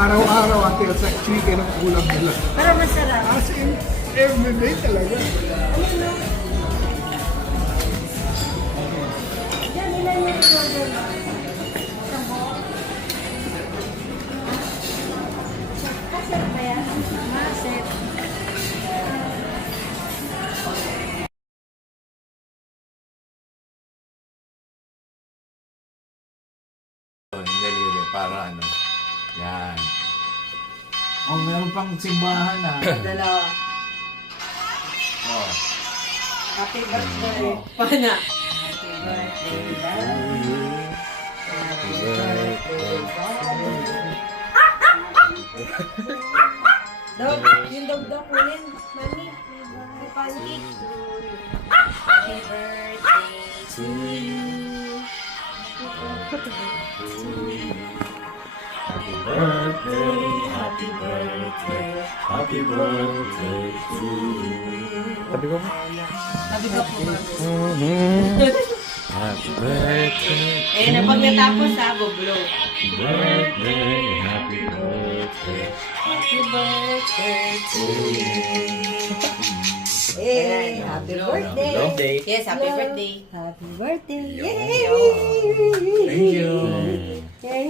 Araw-araw until sa chicken ang ulam nila. Pero masarap. As in, everyday talaga. Yan, ilan yung order mo? Isang buo? Kaset ba yan? Kaset. Nilili para ano. Yan. Oh, meron pang simbahan na. Dalawa. Oh. Happy birthday. Pana. Happy birthday, love. Happy birthday, Dog, yung dog kunin. Mami, may pancake. Happy birthday to you. Happy birthday, happy birthday, happy birthday to you. Sabi ko po, Happy birthday, eh, na pag natapos ha, bublow. happy birthday, happy birthday. Happy birthday to you. Hey, happy birthday. Birthday. Yes, happy birthday. Happy birthday. Yay! Thank you. Yay!